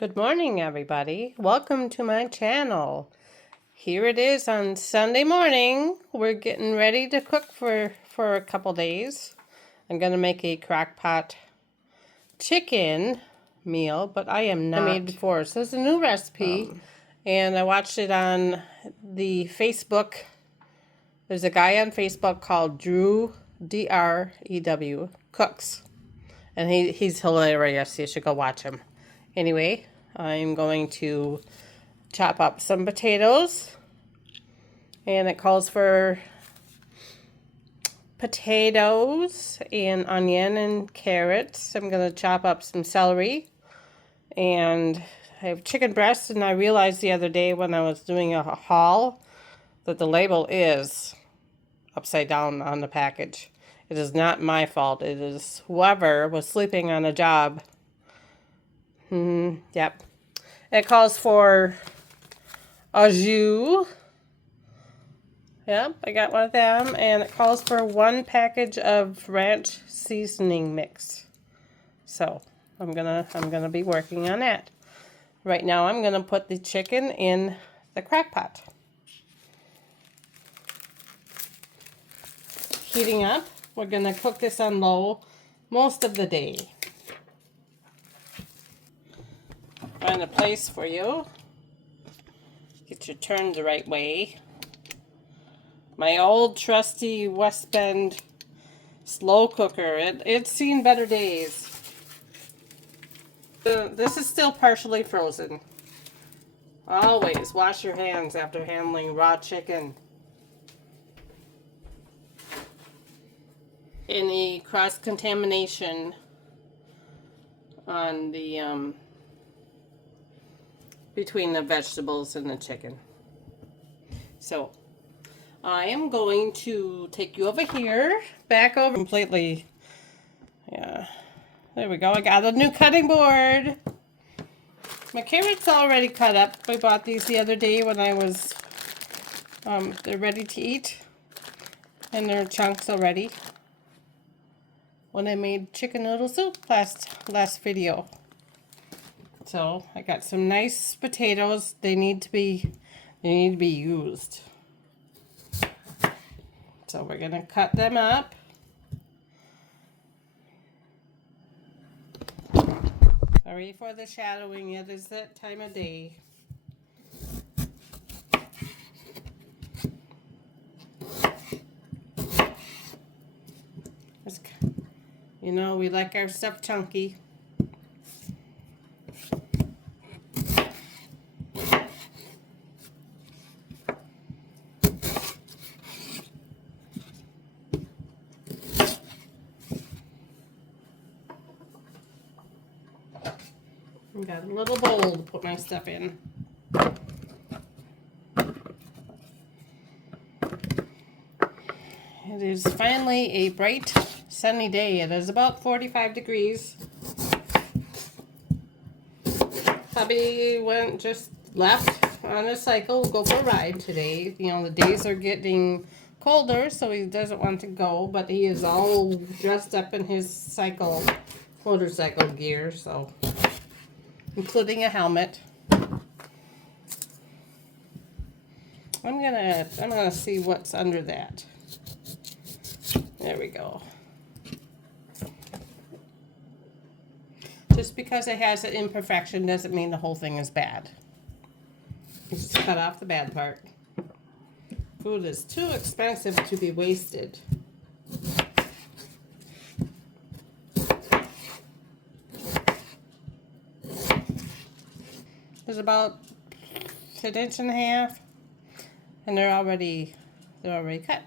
Good morning, everybody. Welcome to my channel. Here it is on Sunday morning. We're getting ready to cook for a couple days. I'm going to make a crockpot chicken meal, but I am not. I made before. So it's a new recipe, and I watched it on the Facebook. There's a guy on Facebook called Drew, D-R-E-W, Cooks. And he's hilarious. You should go watch him. Anyway, I'm going to chop up some potatoes. And it calls for potatoes and onion and carrots. I'm going to chop up some celery. And I have chicken breasts. And I realized the other day when I was doing a haul that the label is upside down on the package. It is not my fault. It is whoever was sleeping on a job. Yep. It calls for au jus. Yep, I got one of them. And it calls for 1 package of ranch seasoning mix. So I'm gonna be working on that. Right now I'm gonna put the chicken in the crock pot. Heating up. We're gonna cook this on low most of the day. Find a place for you. Get your turn the right way. My old trusty West Bend slow cooker. It's seen better days. This is still partially frozen. Always wash your hands after handling raw chicken. Any cross-contamination on the between the vegetables and the chicken. So I am going to take you over here, back over completely. Yeah, there we go. I got a new cutting board. My carrots already cut up. I bought these the other day when I was they're ready to eat, and they're chunks already when I made chicken noodle soup last video. So I got some nice potatoes. They need to be used. So we're gonna cut them up. Sorry for the shadowing. It is that time of day. You know, we like our stuff chunky. I got a little bowl to put my stuff in. It is finally a bright, sunny day. It is about 45 degrees. Hubby just left on a cycle, go for a ride today. You know, the days are getting colder, so he doesn't want to go, but he is all dressed up in his motorcycle gear, so including a helmet. I'm gonna see what's under that. There we go. Just because it has an imperfection doesn't mean the whole thing is bad. Just cut off the bad part. Food is too expensive to be wasted. There's about an inch and a half, and they're already cut.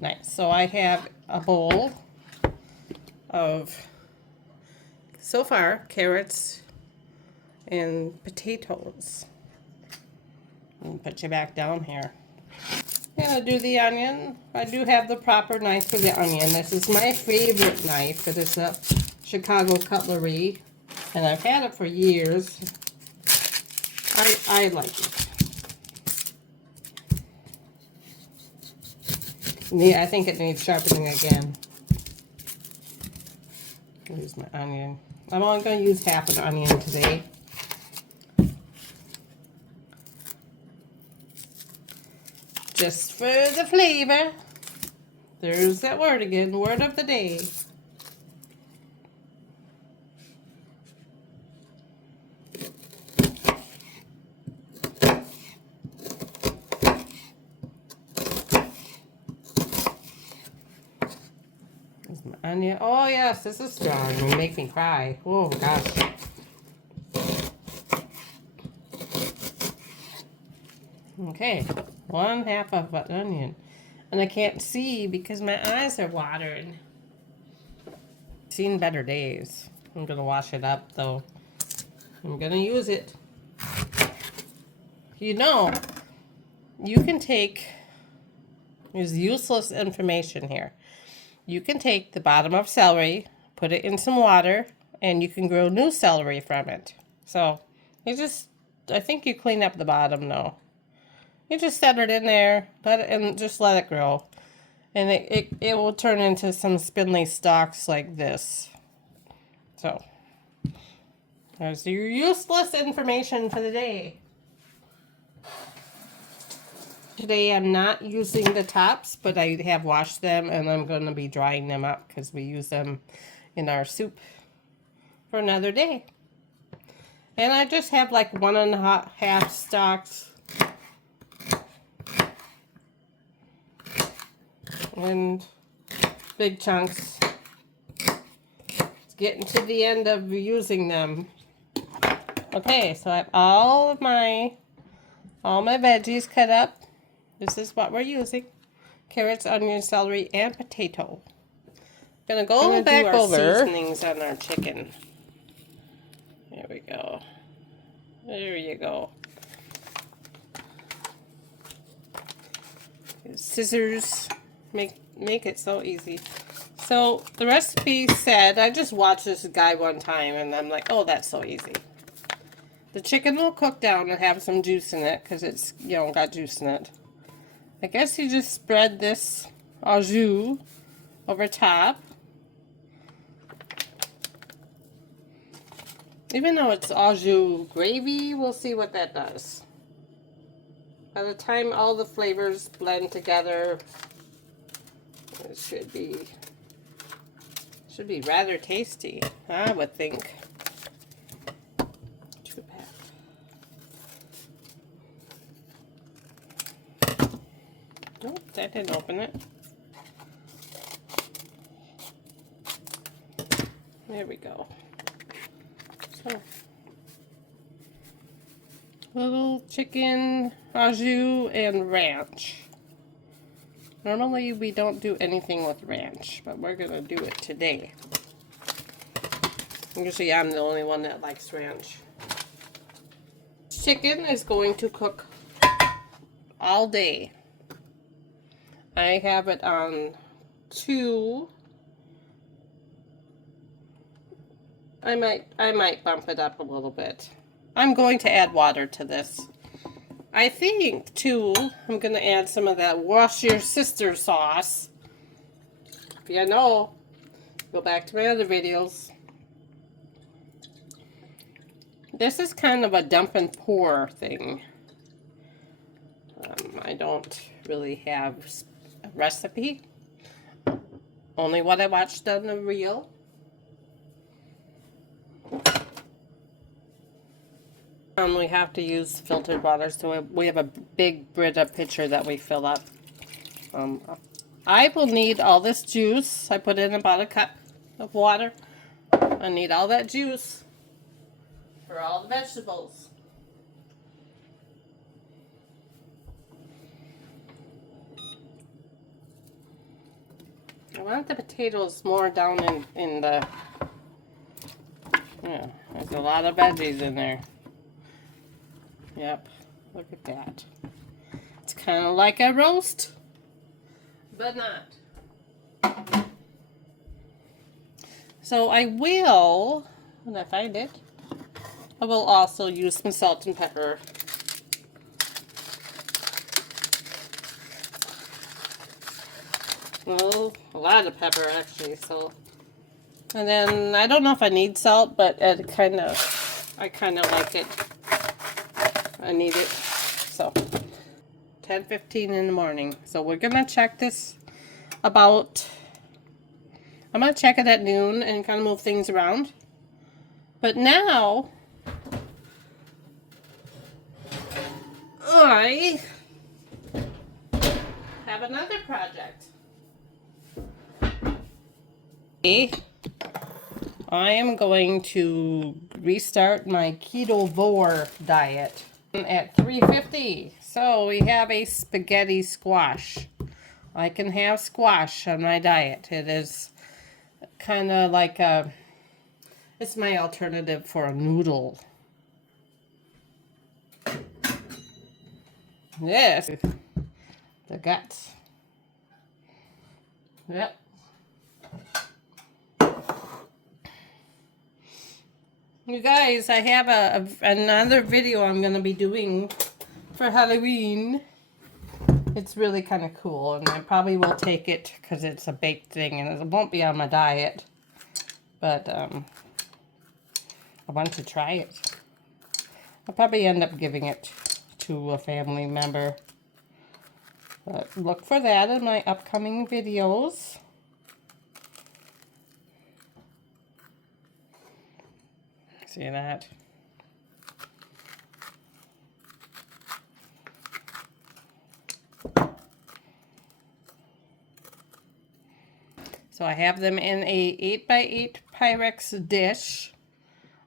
Nice. So I have a bowl of, so far, carrots and potatoes. I'll put you back down here. I'm gonna do the onion. I do have the proper knife for the onion. This is my favorite knife. It is a Chicago cutlery, and I've had it for years. I like it. I think it needs sharpening again. Use my onion. I'm only going to use half an onion today. just for the flavor. There's that word again, word of the day. There's my onion. Oh yes, this is strong. It'll make me cry. Oh gosh. Okay, 1/2 of an onion. And I can't see because my eyes are watering. Seen better days. I'm gonna wash it up though. I'm gonna use it. You know, you can take, there's useless information here. You can take the bottom of celery, put it in some water, and you can grow new celery from it. So, I think you clean up the bottom now. You just set it in there, and just let it grow. And it will turn into some spindly stalks like this. So, there's your useless information for the day. Today I'm not using the tops, but I have washed them and I'm going to be drying them up because we use them in our soup for another day. And I just have like 1.5 stalks. And big chunks. It's getting to the end of using them. Okay, so I have all my veggies cut up. This is what we're using. Carrots, onion, celery, and potato. I'm gonna go back over seasonings on our chicken. There we go. There you go. Scissors make it so easy. So the recipe said, I just watched this guy one time and I'm like, oh, that's so easy. The chicken will cook down and have some juice in it because it's, got juice in it. I guess you just spread this au jus over top. Even though it's au jus gravy, we'll see what that does. By the time all the flavors blend together, it should be rather tasty, I would think. Nope, that didn't open it. There we go. So, little chicken, au jus, and ranch. Normally we don't do anything with ranch, but we're gonna do it today. Usually I'm the only one that likes ranch. Chicken is going to cook all day. I have it on 2. I might bump it up a little bit. I'm going to add water to this. I think, too, I'm going to add some of that Wash Your Sister sauce. If you know, go back to my other videos. This is kind of a dump and pour thing. I don't really have a recipe. Only what I watched on the reel. We have to use filtered water, so we have a big Brita pitcher that we fill up. I will need all this juice. I put in about a cup of water. I need all that juice for all the vegetables. I want the potatoes more down in the... Yeah, there's a lot of veggies in there. Yep, look at that. It's kind of like a roast, but not. So I will, when I find it, I will also use some salt and pepper. Well, a lot of pepper actually, so. And then, I don't know if I need salt, but I kind of like it. I need it, so. 10:15 in the morning. So we're gonna check this about, I'm gonna check it at noon and kind of move things around. But now I have another project. I am going to restart my ketovore diet at 350. So we have a spaghetti squash. I can have squash on my diet. It is kind of like it's my alternative for a noodle. Yes, the guts. Yep. You guys, I have another video I'm going to be doing for Halloween. It's really kind of cool, and I probably will take it because it's a baked thing, and it won't be on my diet. But I want to try it. I'll probably end up giving it to a family member. But look for that in my upcoming videos. See that? So I have them in a 8x8 Pyrex dish.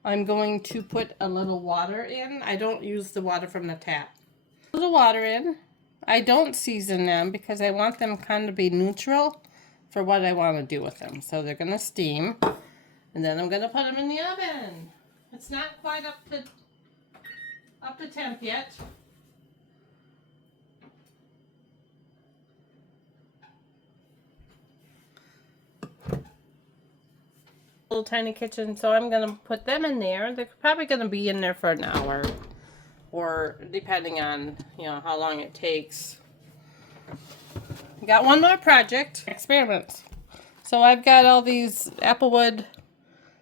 I'm going to put a little water in. I don't use the water from the tap. A little water in. I don't season them because I want them kind of be neutral for what I want to do with them. So they're going to steam. And then I'm going to put them in the oven. It's not quite up to temp yet. Little tiny kitchen, so I'm going to put them in there. They're probably going to be in there for an hour, or depending on, you know, how long it takes. Got one more project, experiments. So I've got all these Applewood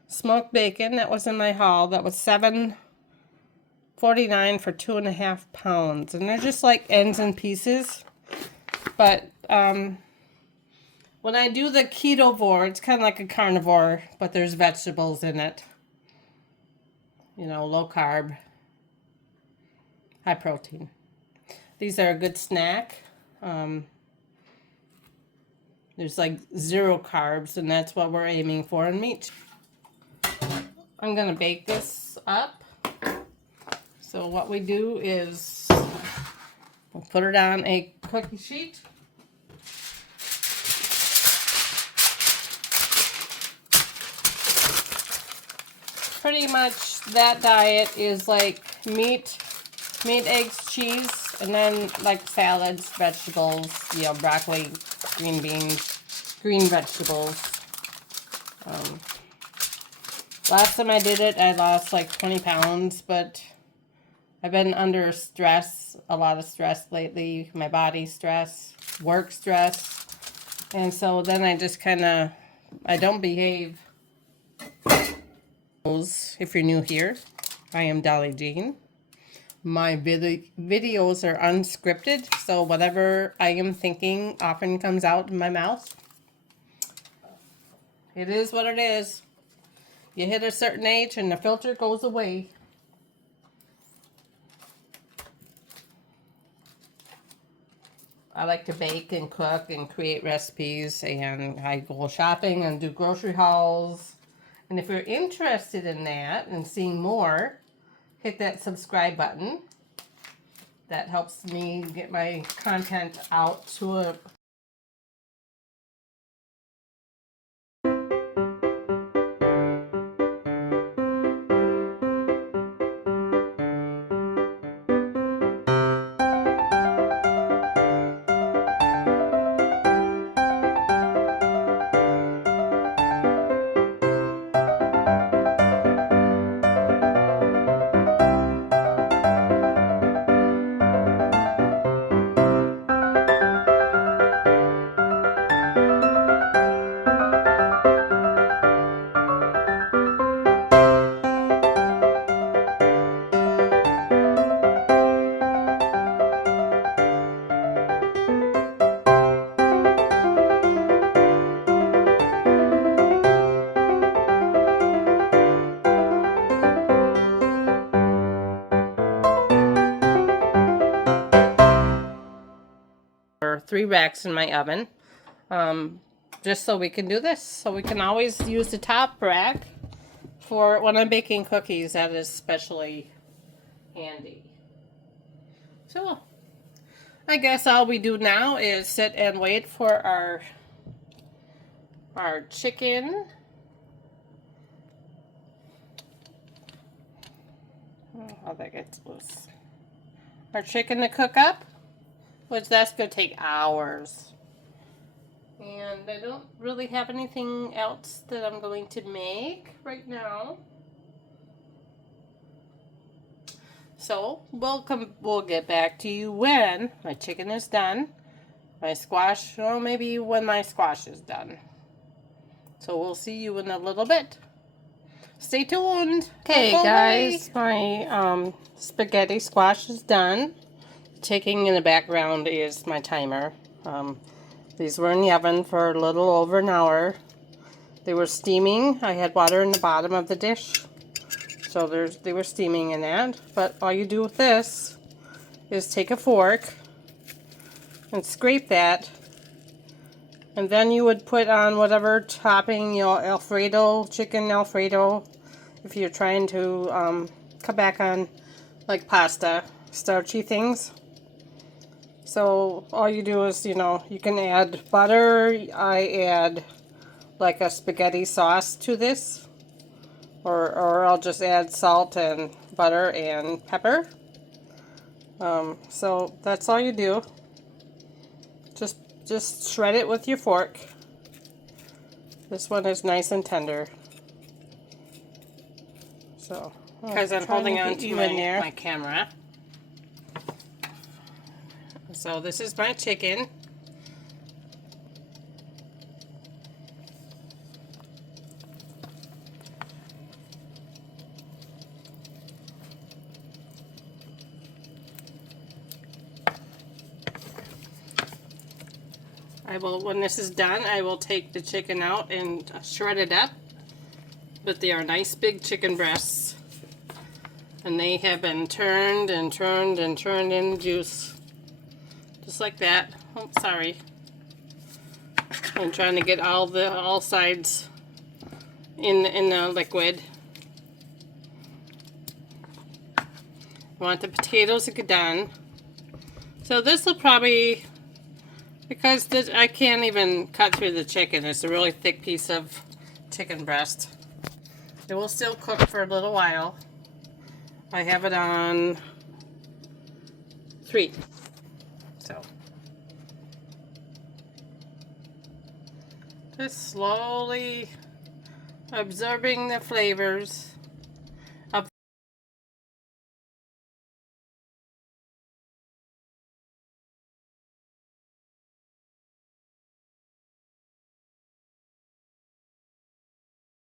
smoked bacon that was in my haul. That was $7.49 for 2.5 pounds, and they're just like ends and pieces. But when I do the ketovore, it's kind of like a carnivore, but there's vegetables in it. You know, low carb, high protein. These are a good snack. There's like 0 carbs, and that's what we're aiming for in meat. I'm going to bake this up. So what we do is we'll put it on a cookie sheet. Pretty much that diet is like meat, eggs, cheese, and then like salads, vegetables, you know, broccoli, green beans, green vegetables. Last time I did it, I lost like 20 pounds, but I've been under stress, a lot of stress lately, my body stress, work stress, and so then I just kind of, I don't behave. If you're new here, I am Dolly Jean. My videos are unscripted, so whatever I am thinking often comes out in my mouth. It is what it is. You hit a certain age and the filter goes away. I like to bake and cook and create recipes, and I go shopping and do grocery hauls. And if you're interested in that and seeing more, hit that subscribe button. That helps me get my content out to a 3 racks in my oven. Just so we can do this. So we can always use the top rack for when I'm baking cookies. That is especially handy. So I guess all we do now is sit and wait for our chicken. How that gets loose. Our chicken to cook up, which that's going to take hours. And I don't really have anything else that I'm going to make right now. So we'll get back to you when my chicken is done. My squash, or maybe when my squash is done. So we'll see you in a little bit. Stay tuned. Okay, guys, my spaghetti squash is done. Ticking in the background is my timer. These were in the oven for a little over an hour. They were steaming. I had water in the bottom of the dish, so they were steaming in that. But all you do with this is take a fork and scrape that, and then you would put on whatever topping, Alfredo, chicken Alfredo, if you're trying to cut back on like pasta, starchy things. So all you do is, you can add butter. I add like a spaghetti sauce to this, or I'll just add salt and butter and pepper. So that's all you do. Just shred it with your fork. This one is nice and tender. So, because I'm holding on to my camera. So this is my chicken. When this is done, I will take the chicken out and shred it up. But they are nice big chicken breasts. And they have been turned and turned and turned in juice. Just like that. Oh, sorry. I'm trying to get all sides in the liquid. I want the potatoes to get done. So this will probably, because I can't even cut through the chicken. It's a really thick piece of chicken breast. It will still cook for a little while. I have it on 3. So just slowly absorbing the flavors.